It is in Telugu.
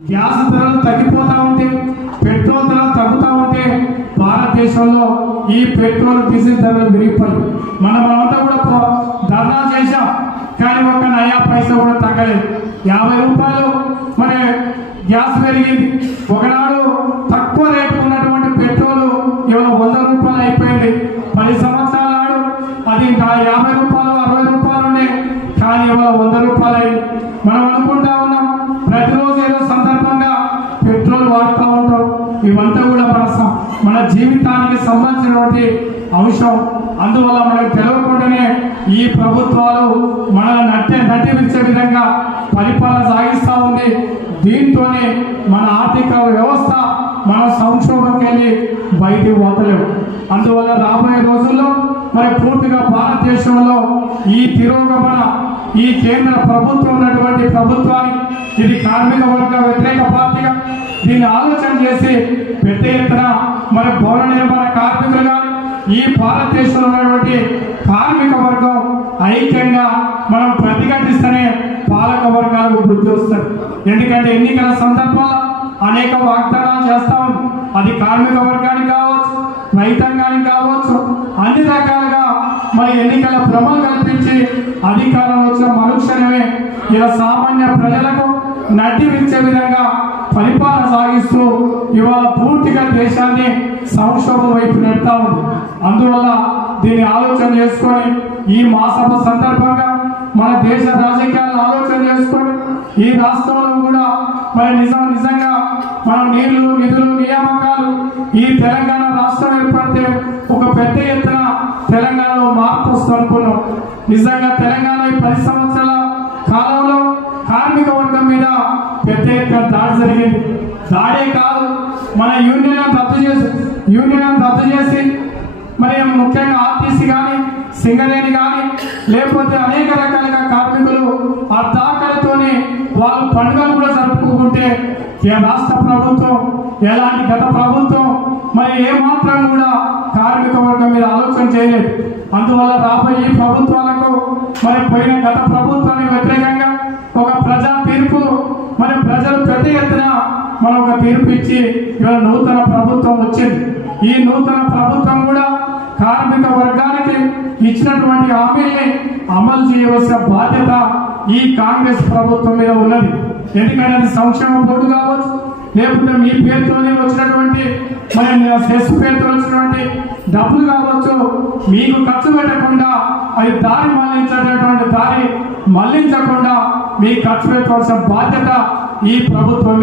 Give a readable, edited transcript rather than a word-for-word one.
గ్యాస్ ధరలు తగ్గిపోతా ఉంటే, పెట్రోల్ ధరలు తగ్గుతూ ఉంటే భారతదేశంలో ఈ పెట్రోల్ డీజిల్ ధరలు పెరిగిపోయి మనమంతా కూడా ధర్నా చేశాం. కానీ ఒక నయా పైసా కూడా తగ్గలేదు. 50 రూపాయలు మరి గ్యాస్ పెరిగింది. ఒకనాడు తక్కువ రేటు ఉన్నటువంటి పెట్రోల్ ఇవాళ 100 రూపాయలు అయిపోయింది. 10 సంవత్సరాల నాడు అది 50 రూపాయలు 60 రూపాయలు ఉండే, కానీ ఇవాళ 100 రూపాయలు అయింది. మనం అనుకుంటా ఉన్నాం ప్రతిరోజు ఏదో సందర్భంగా పెట్రోల్ వాడుతూ ఉంటాం. ఇవంతా కూడా మన జీవితానికి సంబంధించినటువంటి అంశం. అందువల్ల మనకు తెలియకుండానే ఈ ప్రభుత్వాలు మనల్ని నటించే విధంగా పరిపాలన సాగిస్తూ ఉంది. దీంతోనే మన ఆర్థిక వ్యవస్థ మన సంక్షోభంకి వెళ్ళి బయటికి పోతలేవు. అందువల్ల రాబోయే రోజుల్లో మరి పూర్తిగా భారతదేశంలో ఈ తిరోగమన ఈ కేంద్ర ప్రభుత్వం ఉన్నటువంటి ప్రభుత్వానికి ఇది కార్మిక వర్గ వ్యతిరేక పార్టీగా దీన్ని ఆలోచన చేసి పెద్ద ఎత్తున మరి భవన నిర్మాణ కార్మికులు కానీ ఈ భారతదేశంలో ఉన్నటువంటి కార్మిక వర్గం ఐక్యంగా మనం ప్రతిఘటిస్తేనే పాలక వర్గాలకు బుద్ధి వస్తుంది. ఎందుకంటే ఎన్నికల సందర్భంలో అనేక వాగ్దానాలు చేస్తా ఉంది. అది కార్మిక వర్గానికి కావచ్చు, రైతాంగానికి కావచ్చు, అన్ని రకాలుగా మరి ఎన్నికల భ్రమలు కల్పించి అధికారం వచ్చిన మరుక్షణమే ఇలా సామాన్య ప్రజలకు నటించే విధంగా పరిపాలన సాగిస్తూ ఇవాళ పూర్తిగా దేశాన్ని సంక్షోభం వైపు నెడతా ఉంది. అందువల్ల దీన్ని ఆలోచన చేసుకొని ఈ మహాసభ సందర్భంగా మన దేశ రాజకీయాలను ఆలోచన చేసుకొని ఈ రాష్ట్రంలో కూడా మరి నిజంగా మనం నీళ్లు నిధులు నియామకాలు ఈ తెలంగాణ రాష్ట్రం ఏర్పడితే ఒక పెద్ద ఎత్తున తెలంగాణలో మార్పు వస్తుంది అనుకున్నాం. నిజంగా తెలంగాణ ఈ 10 సంవత్సరాల కాలంలో కార్మిక వర్గం మీద పెద్ద ఎత్తున దాడి జరిగింది. దాడే కాదు, మన యూనియన్ రద్దు చేసి మరి ముఖ్యంగా ఆర్టీసీ కానీ సింగరేణి కానీ లేకపోతే అనేక రకాలుగా కార్మికులు అర్ధాకలితోనే వాళ్ళు పండుగలు కూడా జరుపుకుంటే రాష్ట్ర ప్రభుత్వం ఎలాంటి గత ప్రభుత్వం మరి ఏమాత్రం కూడా కార్మిక వర్గం మీద ఆలోచన చేయలేదు. అందువల్ల రాబోయే ఈ ప్రభుత్వాలకు మరి పోయిన గత ప్రభుత్వానికి వ్యతిరేకంగా ఒక ప్రజా తీర్పు మరి ప్రజలు పెద్ద ఎత్తున మనం ఒక తీర్పు ఇచ్చి ఇవాళ నూతన ప్రభుత్వం వచ్చింది. ఈ నూతన ప్రభుత్వం కూడా కార్మిక వర్గానికి ఇచ్చినటువంటి హామీల్ని అమలు చేయవలసిన బాధ్యత ఈ కాంగ్రెస్ ప్రభుత్వం మీద ఉన్నది. ఎందుకంటే అది సంక్షేమ బోర్డు కావచ్చు, లేకపోతే మీ పేరుతోనే వచ్చినటువంటి మరి సెస్ పేరుతో వచ్చినటువంటి డబ్బులు కావచ్చు, మీకు ఖర్చు పెట్టకుండా అది దారి మళ్లించకుండా మీ ఖర్చు పెట్టవలసిన బాధ్యత ఈ ప్రభుత్వం